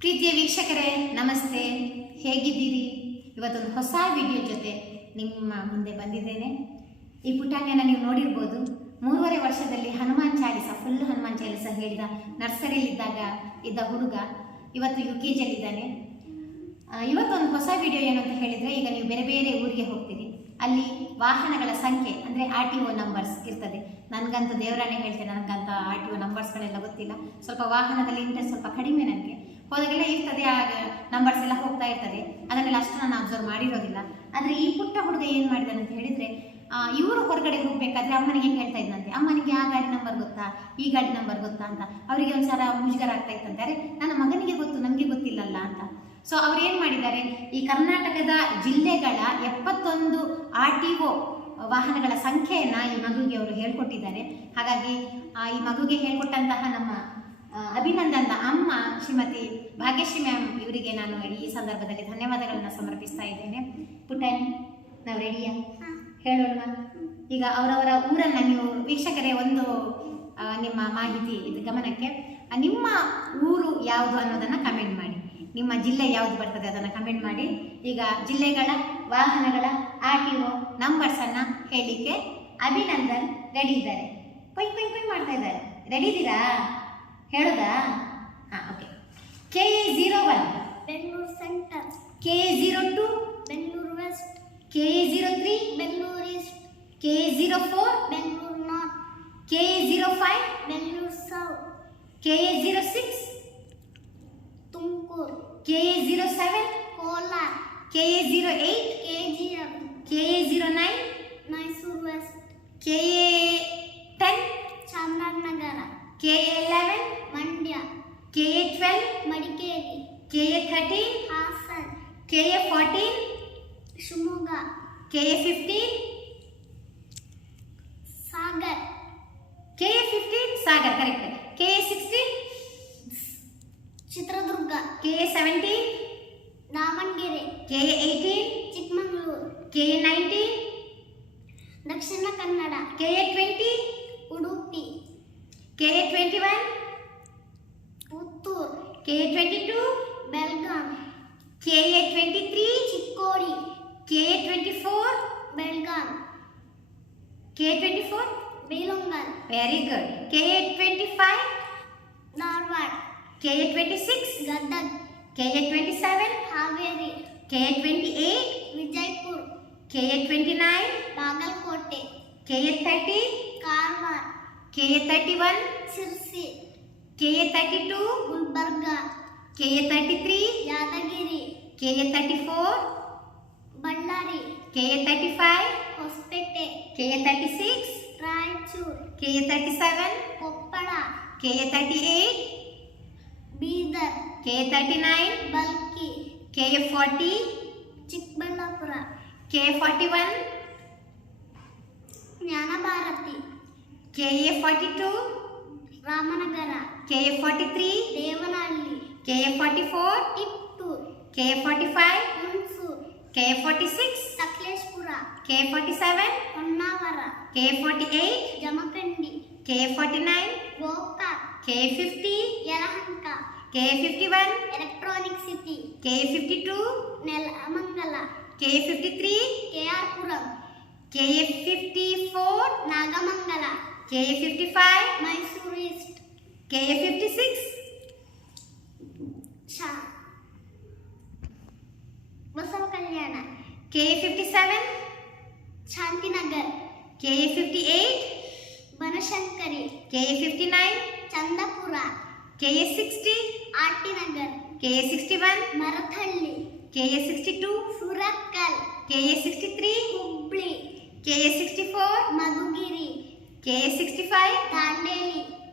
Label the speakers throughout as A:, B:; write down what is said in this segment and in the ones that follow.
A: ಪ್ರೀತಿಯ ವೀಕ್ಷಕರೇ, ನಮಸ್ತೆ. ಹೇಗಿದ್ದೀರಿ? ಇವತ್ತೊಂದು ಹೊಸ ವಿಡಿಯೋ ಜೊತೆ ನಿಮ್ಮ ಮುಂದೆ ಬಂದಿದ್ದೇನೆ. ಈ ಪುಟಾಣಿಯನ್ನು ನೀವು ನೋಡಿರ್ಬೋದು, ಮೂರುವರೆ ವರ್ಷದಲ್ಲಿ ಹನುಮಾನ್ ಚಾಲಿಸ ಫುಲ್ ಹನುಮಾನ್ ಚಾಲಿಸ ಹೇಳಿದ ನರ್ಸರಿಯಲ್ಲಿದ್ದಾಗ ಇದ್ದ ಹುಡುಗ ಇವತ್ತು ಯು ಕೆ ಜಿಯಲ್ಲಿದ್ದಾನೆ ಇವತ್ತೊಂದು ಹೊಸ ವಿಡಿಯೋ ಏನು ಅಂತ ಹೇಳಿದರೆ, ಈಗ ನೀವು ಬೇರೆ ಬೇರೆ ಊರಿಗೆ ಹೋಗ್ತೀರಿ. ಅಲ್ಲಿ ವಾಹನಗಳ ಸಂಖ್ಯೆ, ಅಂದರೆ ಆರ್ ಟಿ ಒ ನಂಬರ್ಸ್ ಇರ್ತದೆ. ನನಗಂತೂ ದೇವರಾಣೆ ಹೇಳ್ತೇನೆ ನನಗಂತ ಆರ್ ಟಿ ಒ ನಂಬರ್ಸ್ಗಳೆಲ್ಲ ಗೊತ್ತಿಲ್ಲ. ಸ್ವಲ್ಪ ವಾಹನದಲ್ಲಿ ಇಂಟ್ರೆಸ್ಟ್ ಸ್ವಲ್ಪ ಕಡಿಮೆ ನನಗೆ. ಹೋದಾಗೆಲ್ಲ ಇರ್ತದೆ ಆ ನಂಬರ್ಸ್ ಎಲ್ಲ ಹೋಗ್ತಾ ಇರ್ತದೆ. ಅದನ್ನೆಲ್ಲ ಅಷ್ಟು ನಾನು ಅಬ್ಸರ್ವ್ ಮಾಡಿರೋದಿಲ್ಲ. ಆದರೆ ಈ ಪುಟ್ಟ ಹುಡುಗ ಏನು ಮಾಡಿದಾನೆ ಅಂತ ಹೇಳಿದರೆ ಇವರು ಹೊರಗಡೆ ಹೋಗ್ಬೇಕಾದ್ರೆ ಅಮ್ಮನಿಗೆ ಹೇಳ್ತಾ ಇದ್ದಂತೆ ಅಮ್ಮನಿಗೆ ಆ ಗಾಡಿ ನಂಬರ್ ಗೊತ್ತಾ? ಈ ಗಾಡಿ ನಂಬರ್ ಗೊತ್ತಾ ಅಂತ. ಅವರಿಗೆ ಒಂದ್ಸಲ ಮುಜುಗರ ಆಗ್ತಾ ಇತ್ತಂತೆ. ಅರೆ, ನನ್ನ ಮಗನಿಗೆ ಗೊತ್ತು, ನಮಗೆ ಗೊತ್ತಿಲ್ಲಲ್ಲ ಅಂತ. ಸೊ ಅವ್ರು ಏನು ಮಾಡಿದ್ದಾರೆ? ಈ ಕರ್ನಾಟಕದ ಜಿಲ್ಲೆಗಳ ಎಪ್ಪತ್ತೊಂದು ಆರ್ ಟಿ ಒ ವಾಹನಗಳ ಸಂಖ್ಯೆಯನ್ನು ಈ ಮಗುಗೆ ಅವರು ಹೇಳ್ಕೊಟ್ಟಿದ್ದಾರೆ. ಹಾಗಾಗಿ ಈ ಮಗುಗೆ ಹೇಳ್ಕೊಟ್ಟಂತಹ ನಮ್ಮ ಅಭಿನಂದನ್ದ ಅಮ್ಮ ಶ್ರೀಮತಿ ಭಾಗ್ಯಶ್ರೀ ಮ್ಯಾಮ್ ಇವರಿಗೆ ನಾನು ಈ ಸಂದರ್ಭದಲ್ಲಿ ಧನ್ಯವಾದಗಳನ್ನು ಸಮರ್ಪಿಸ್ತಾ ಇದ್ದೇನೆ. ಪುಟಾಣಿ ನಾವು ರೆಡಿಯಾ ಹೇಳೋಣ ಈಗ ಅವರವರ ಊರನ್ನು ನೀವು ವೀಕ್ಷಕರೇ ಒಂದು ನಿಮ್ಮ ಮಾಹಿತಿ ಇದು ಗಮನಕ್ಕೆ. ನಿಮ್ಮ ಊರು ಯಾವುದು ಅನ್ನೋದನ್ನು ಕಮೆಂಟ್ ಮಾಡಿ. ನಿಮ್ಮ ಜಿಲ್ಲೆ ಯಾವುದು ಬರ್ತದೆ ಅದನ್ನು ಕಮೆಂಟ್ ಮಾಡಿ. ಈಗ ಜಿಲ್ಲೆಗಳ ವಾಹನಗಳ ಆರ್ ಟಿ ಒ ನಂಬರ್ಸನ್ನು ಹೇಳಲಿಕ್ಕೆ ಅಭಿನಂದನ್ ರೆಡಿ ಇದ್ದಾರೆ. ಕೊಯ್ ಕೊಯ್ ಕೊಯ್ ಮಾಡ್ತಾ ಇದ್ದಾರೆ. ರೆಡಿ ಇದ್ದೀರಾ? ಹೇಳೋದಾ ಹಾಂ okay K A zero
B: one
A: Bengaluru centre K A
B: zero
A: two Bengaluru west
B: K
A: A zero three Bengaluru
B: east
A: K A zero four
B: Bengaluru
A: north K A zero
B: five
A: Bengaluru south K A
B: zero
A: six Tumakuru K A
B: zero
A: seven Kolar K A
B: zero
A: eight K G F
B: K
A: A zero nine Mysuru
B: west
A: K A ten Chamarajanagar
B: K
A: A eleven Mandya K A twelve Madikeri
B: K A
A: thirteen Hassan. K A
B: fourteen
A: Shimoga K A fifteen
B: Sagar.
A: K A fifteen Sagar
B: correct
A: K A sixteen Chitradurga. K A seventeen Davanagere
B: K A
A: eighteen Chikmagalur. K A
B: nineteen
A: Dakshina Kannada. K A
B: twenty
A: Udupi. K A twenty
B: one
A: KA22 Belgaum KA23
B: Chikkodi
A: KA24 Belgaum four Belongan.
B: Very good
A: K twenty five Narwar.
B: K
A: twenty six Gandak. K
B: twenty seven Haveri
A: KA28 Vijaypur KA29 Bagalkote
B: KA30
A: Karwar KA31 Sirsi KA32
B: Gulbarga KA33
A: Yadagiri KA34 Ballari KA35
B: Hospete KA36 Raichur
A: KA37 Koppala KA38 Bidar
B: KA39
A: Balki KA40 Chikkaballapura KA41
B: Jnana
A: Bharati KA42 Ramanagara
B: K F
A: forty three Devanahalli
B: K F
A: forty four Tipu K F
B: forty
A: five మున్సు K F
B: forty
A: six Sakleshpur. K forty
B: seven
A: Honnavar K forty eight
B: Jamkhandi.
A: K forty nine Gokak.
B: K
A: fifty Yelahanka. K fifty
B: one
A: electronic city. K fifty
B: two
A: Nelamangala K fifty three K R Puram. K fifty
B: four Nagamangala.
A: K fifty five
B: Mysore
A: east. KA56? Sha. Basava
B: Kalyana.
A: KA57? Shantinagar. KA58? Banashankari. KA59? Chandapura. KA60? Artinagar. KA61? Marathalli. KA62? Suratkal. KA63? Hubli. KA64? Madugiri. KA65? Dandeli.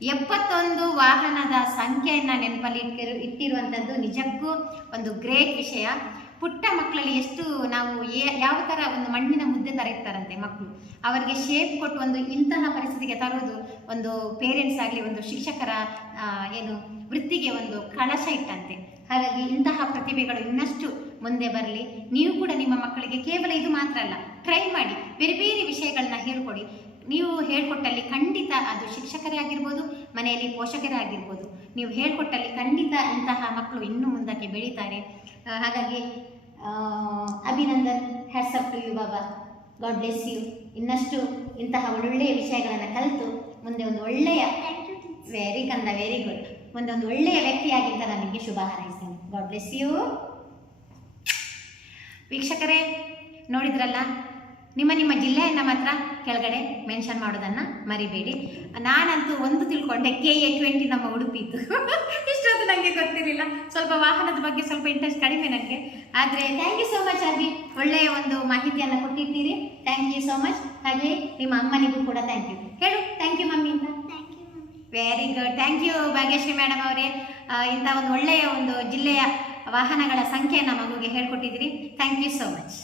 A: ಎಪ್ಪತ್ತೊಂದು ವಾಹನದ ಸಂಖ್ಯೆಯನ್ನು ನೆನಪಲ್ಲಿ ಇಟ್ಟಿರು ಇಟ್ಟಿರುವಂಥದ್ದು ನಿಜಕ್ಕೂ ಒಂದು great ವಿಷಯ. ಪುಟ್ಟ ಮಕ್ಕಳಲ್ಲಿ ಎಷ್ಟು ನಾವು ಯಾವ ಥರ ಒಂದು ಮಣ್ಣಿನ ಮುದ್ದೆ ಥರ ಮಕ್ಕಳು ಅವರಿಗೆ ಶೇಪ್ ಕೊಟ್ಟು ಒಂದು ಇಂತಹ ಪರಿಸ್ಥಿತಿಗೆ ತರೋದು ಒಂದು ಪೇರೆಂಟ್ಸ್ ಆಗಲಿ, ಒಂದು ಶಿಕ್ಷಕರ ಏನು ವೃತ್ತಿಗೆ ಒಂದು ಕಳಶ ಇಟ್ಟಂತೆ. ಹಾಗಾಗಿ ಇಂತಹ ಪ್ರತಿಭೆಗಳು ಇನ್ನಷ್ಟು ಮುಂದೆ ಬರಲಿ. ನೀವು ಕೂಡ ನಿಮ್ಮ ಮಕ್ಕಳಿಗೆ ಕೇವಲ ಇದು ಮಾತ್ರ ಅಲ್ಲ ಟ್ರೈ ಮಾಡಿ. ಬೇರೆ ಬೇರೆ ವಿಷಯಗಳನ್ನ ಹೇಳ್ಕೊಡಿ. ನೀವು ಹೇಳ್ಕೊಟ್ಟಲ್ಲಿ ಖಂಡಿತ ಅದು ಶಿಕ್ಷಕರೇ ಆಗಿರ್ಬೋದು, ಮನೆಯಲ್ಲಿ ಪೋಷಕರೇ ಆಗಿರ್ಬೋದು. ನೀವು ಹೇಳ್ಕೊಟ್ಟಲ್ಲಿ ಖಂಡಿತ ಇಂತಹ ಮಕ್ಕಳು ಇನ್ನು ಮುಂದಕ್ಕೆ ಬೆಳೀತಾರೆ. ಹಾಗಾಗಿ Abhinandan hats up to you Baba god bless you ಇನ್ನಷ್ಟು ಇಂತಹ ಒಳ್ಳೊಳ್ಳೆಯ ವಿಷಯಗಳನ್ನು ಕಲಿತು ಮುಂದೆ ಒಂದು ಒಳ್ಳೆಯ ವೆರಿ ಕಂದ ವೆರಿ ಗುಡ್ ಒಂದೊಂದು ಒಳ್ಳೆಯ ವ್ಯಕ್ತಿಯಾಗಿ ಅಂತ ನನಗೆ ಶುಭ ಹಾರೈಸ್ತೇನೆ. ಗಾಡ್ ಬ್ಲೆಸ್ ಯು ವೀಕ್ಷಕರೇ, ನೋಡಿದ್ರಲ್ಲ? ನಿಮ್ಮ ನಿಮ್ಮ ಜಿಲ್ಲೆಯನ್ನು ಮಾತ್ರ ಕೆಳಗಡೆ ಮೆನ್ಷನ್ ಮಾಡೋದನ್ನು ಮರಿಬೇಡಿ. ನಾನಂತೂ ಒಂದು ತಿಳ್ಕೊಂಡೆ ಕೆ ಎ ಟ್ವೆಂಟಿ ನಮ್ಮ ಉಡುಪಿತ್ತು ಇಷ್ಟೊಂದು ನನಗೆ ಗೊತ್ತಿರಲಿಲ್ಲ. ಸ್ವಲ್ಪ ವಾಹನದ ಬಗ್ಗೆ ಸ್ವಲ್ಪ ಇಂಟ್ರೆಸ್ಟ್ ಕಡಿಮೆ ನನಗೆ ಆದರೆ ಥ್ಯಾಂಕ್ ಯು ಸೋ ಮಚ್ ಆಗಿ ಒಳ್ಳೆಯ ಒಂದು ಮಾಹಿತಿಯನ್ನು ಕೊಟ್ಟಿದ್ದೀರಿ. ಥ್ಯಾಂಕ್ ಯು ಸೋ ಮಚ್ ಹಾಗೆ ನಿಮ್ಮ ಅಮ್ಮನಿಗೂ ಕೂಡ ಥ್ಯಾಂಕ್ ಯು ಹೇಳು ಥ್ಯಾಂಕ್ ಯು ಮಮ್ಮಿ. ಅಂತ very good thank you Bhagyashree madam ಅವರೇ. ಇಂಥ ಒಂದು ಒಳ್ಳೆಯ ಒಂದು ಜಿಲ್ಲೆಯ ವಾಹನಗಳ ಸಂಖ್ಯೆಯನ್ನು ಮಗುಗೆ ಹೇಳ್ಕೊಟ್ಟಿದ್ದೀರಿ. Thank you so much